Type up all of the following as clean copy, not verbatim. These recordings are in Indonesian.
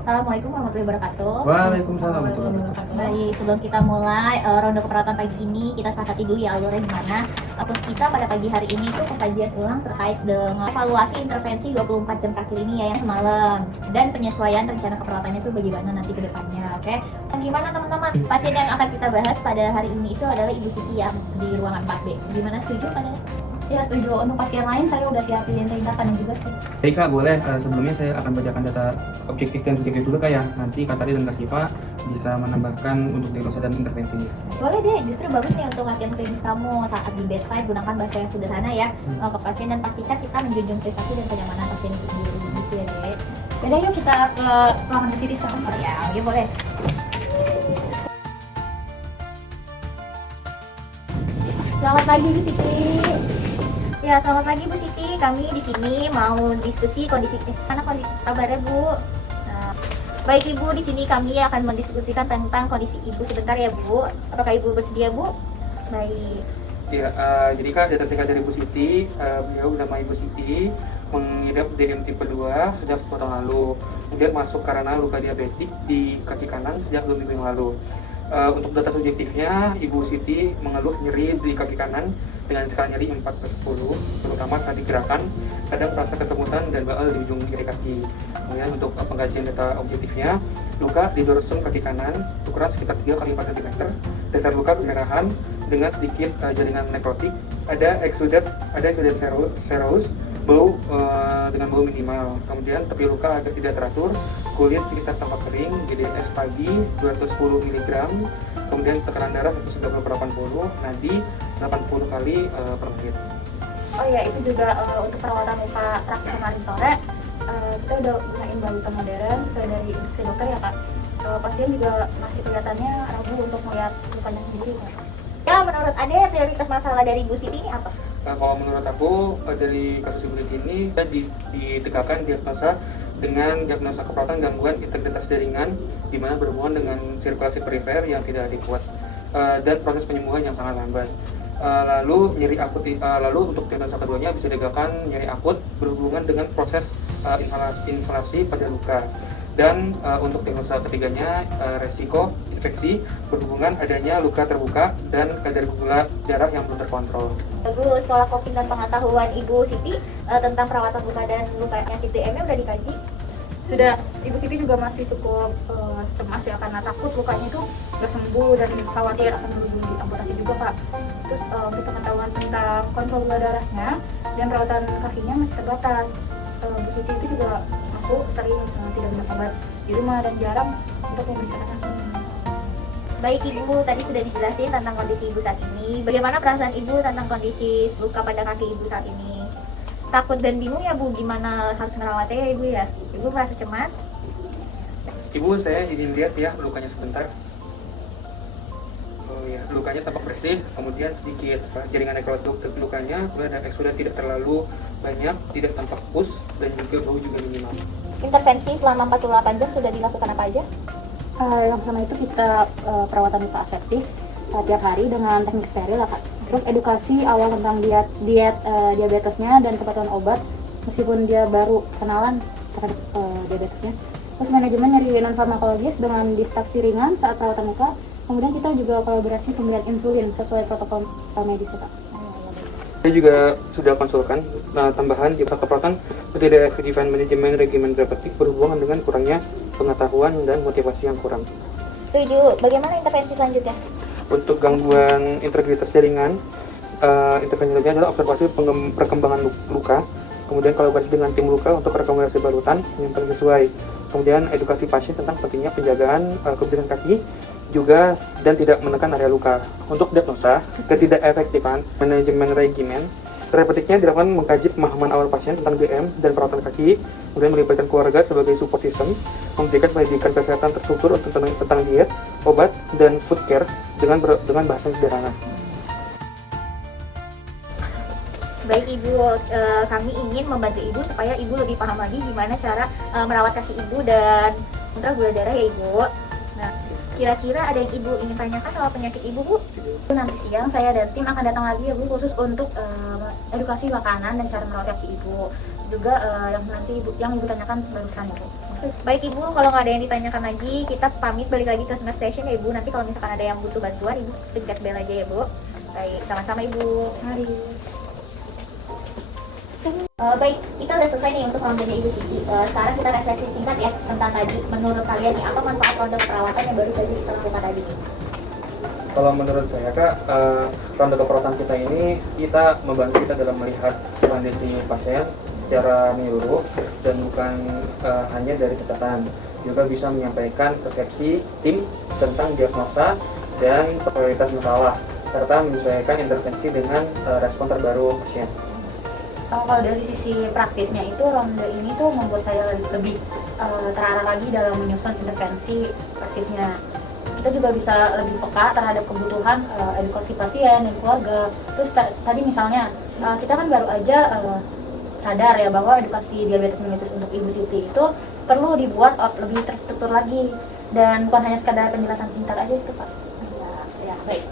Assalamualaikum warahmatullahi wabarakatuh. Waalaikumsalam warahmatullahi wabarakatuh. Baik, sebelum kita mulai ronde keperawatan pagi ini, kita sahati dulu ya alurnya gimana. Fokus kita pada pagi hari ini itu pengkajian ulang terkait dengan evaluasi intervensi 24 jam terakhir ini ya yang semalam, dan penyesuaian rencana keperawatannya itu bagaimana nanti ke depannya. Oke. Gimana teman-teman? Pasien yang akan kita bahas pada hari ini itu adalah Ibu Siti ya di ruangan 4B. Gimana, setuju pada? Ya setuju, untuk pasien lain saya udah siapin tindakan juga sih. Baik Kak, boleh sebelumnya saya akan bacakan data objektif dan subjektif dulu Kak ya. Nanti Kak Tari dan Kak Siva bisa menambahkan untuk diagnosa dan intervensinya. Boleh deh, justru bagus nih untuk latihan klinis kamu saat di bedside. Gunakan bahasa yang sederhana ya ke pasien, dan pastikan kita menjunjung privasi dan kenyamanan pasien itu sendiri gitu ya deh. Beda yuk kita ke ruangan Bu Siti sekarang. Oh ya boleh. Selamat pagi Bu Siti. Ya, selamat pagi Bu Siti. Kami di sini mau diskusi kondisi kabarnya Bu. Nah, baik Ibu, di sini kami akan mendiskusikan tentang kondisi Ibu sebentar ya Bu. Apakah Ibu bersedia Bu? Baik. Ya, jadi Kak, data singkat dari Bu Siti, beliau nama Ibu Siti mengidap DDM tipe 2 sejak 10 tahun lalu. Kemudian masuk karena luka diabetik di kaki kanan sejak 2 minggu yang lalu. Untuk data subjektifnya, Ibu Siti mengeluh nyeri di kaki kanan dengan skala nyeri 4/10, terutama saat digerakkan, kadang merasa kesemutan dan baal di ujung kiri kaki. Kemudian untuk pengkajian data objektifnya, luka di dorsum kaki kanan ukuran sekitar 3x4 cm, dasar luka kemerahan dengan sedikit jaringan nekrotik, ada exudate serous, bau dengan bau minimal. Kemudian tepi luka agak tidak teratur, kulit sekitar tampak kering, GDS pagi 210 mg, kemudian tekanan darah 130/80, nadi 80 kali per menit. Oh ya, itu juga untuk perawatan luka terakhir kemarin sore kita udah gunain balutan modern sesuai dari instruksi dokter ya Kak. Pasien juga masih kelihatannya ragu untuk melihat lukanya sendiri Kak. Ya, menurut Ade prioritas masalah dari Ibu Siti ini apa? Kalau menurut aku dari kasus Ibu Siti ini kita ditegakkan diagnosa dengan diagnosa keperawatan gangguan integritas jaringan di mana berhubungan dengan sirkulasi perifer yang tidak adekuat dan proses penyembuhan yang sangat lambat. Lalu nyeri akut, lalu untuk diagnosa keduanya bisa ditegakkan nyeri akut berhubungan dengan proses inhalasi pada luka. Dan untuk diagnosa ketiganya resiko infeksi berhubungan adanya luka terbuka dan kadar gula darah yang belum terkontrol. Bagus, pola coping dan pengetahuan Ibu Siti tentang perawatan luka dan luka penyakit DM-nya udah dikaji? Sudah, Ibu Siti juga masih cukup cemas ya karena takut lukanya itu nggak sembuh dan khawatir akan berujung di amputasi juga Kak. Terus untuk pengetahuan tentang kontrol gula darahnya dan perawatan kakinya masih terbatas. Bu Siti itu juga aku sering tidak minum obat di rumah dan jarang untuk memeriksakan kakinya. Baik Ibu, tadi sudah dijelasin tentang kondisi Ibu saat ini. Bagaimana perasaan Ibu tentang kondisi luka pada kaki Ibu saat ini? Takut dan bingung ya Bu, gimana harus merawatnya ya Ibu ya? Ibu merasa cemas? Ibu, saya izin lihat ya lukanya sebentar. Oh ya, lukanya tampak bersih, kemudian sedikit jaringan nekrotik lukanya, kemudian ada eksudat tidak terlalu banyak, tidak tampak pus, dan juga bau juga minimal. Intervensi selama 48 jam sudah dilakukan apa aja? Yang pertama itu kita perawatan luka aseptik tiap hari dengan teknik steril Kak. Terus edukasi awal tentang diabetesnya dan kepatuhan obat meskipun dia baru kenalan terhadap diabetesnya. Terus manajemen nyeri non farmakologis dengan distraksi ringan saat perawatan luka. Kemudian kita juga kolaborasi pemberian insulin sesuai protokol medis Kak. Saya juga sudah konsulkan tambahan di keperawatan ketidakefektifan manajemen regimen terapeutik berhubungan dengan kurangnya pengetahuan dan motivasi yang kurang. Setuju. Bagaimana intervensi selanjutnya? Untuk gangguan integritas jaringan, intervensi selanjutnya adalah observasi perkembangan luka, kemudian kolaborasi dengan tim luka untuk rekomendasi balutan yang paling sesuai, kemudian edukasi pasien tentang pentingnya penjagaan kebersihan kaki juga dan tidak menekan area luka. Untuk diagnosa ketidakefektifan manajemen regimen terapeutiknya dilakukan mengkaji pemahaman awal pasien tentang DM dan perawatan kaki, kemudian melibatkan keluarga sebagai support system, memberikan pendidikan kesehatan terstruktur tentang diet, obat, dan food care dengan bahasa yang sederhana. Baik Ibu, kami ingin membantu Ibu supaya Ibu lebih paham lagi gimana cara merawat kaki Ibu dan kontrol gula darah ya Ibu. Nah, kira-kira ada yang Ibu ingin tanyakan soal penyakit Ibu Bu? Nanti siang saya dan tim akan datang lagi ya Bu, khusus untuk edukasi makanan dan cara merawat kaki Ibu. juga yang nanti yang ibu tanyakan barusan ya Bu. Baik Ibu, kalau nggak ada yang ditanyakan lagi, kita pamit balik lagi ke Smart Station ya Ibu. Nanti kalau misalkan ada yang butuh bantuan, Ibu pencet bel aja ya Bu. Baik, sama-sama Ibu. Mari. Baik, kita udah selesai nih untuk rondenya Ibu Siti. Sekarang kita refleksi singkat ya tentang tadi. Menurut kalian nih, apa manfaat ronde keperawatan yang baru saja kita lakukan tadi nih? Kalau menurut saya Kak, ronde keperawatan kita ini membantu kita dalam melihat kondisi pasien secara menyeluruh dan bukan hanya dari catatan, juga bisa menyampaikan persepsi tim tentang diagnosa dan prioritas masalah serta menyesuaikan intervensi dengan respon terbaru pasien. Kalau dari sisi praktisnya itu ronde ini tuh membuat saya lebih terarah lagi dalam menyusun intervensi pasifnya. Kita juga bisa lebih peka terhadap kebutuhan edukasi pasien dan keluarga. Terus tadi misalnya kita kan baru aja sadar ya bahwa edukasi diabetes mellitus untuk Ibu Siti itu perlu dibuat lebih terstruktur lagi dan bukan hanya sekadar penjelasan singkat aja itu Pak. Ya, baik.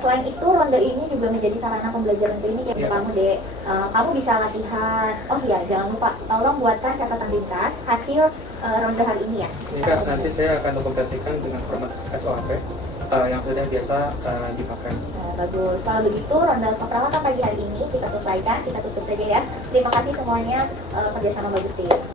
Selain itu, ronde ini juga menjadi sarana pembelajaran klinik ya untuk kamu Dek. Kamu bisa latihan. Oh iya, jangan lupa tolong buatkan catatan ringkas hasil ronde hari ini ya. Ini Kak, nanti saya akan dokumentasikan dengan format SOAP yang sudah biasa dipakai. Bagus. Kalau begitu, ronde keperawatan pagi hari ini kita selesaikan, kita tutup saja ya. Terima kasih semuanya, kerjasama bagus Dek.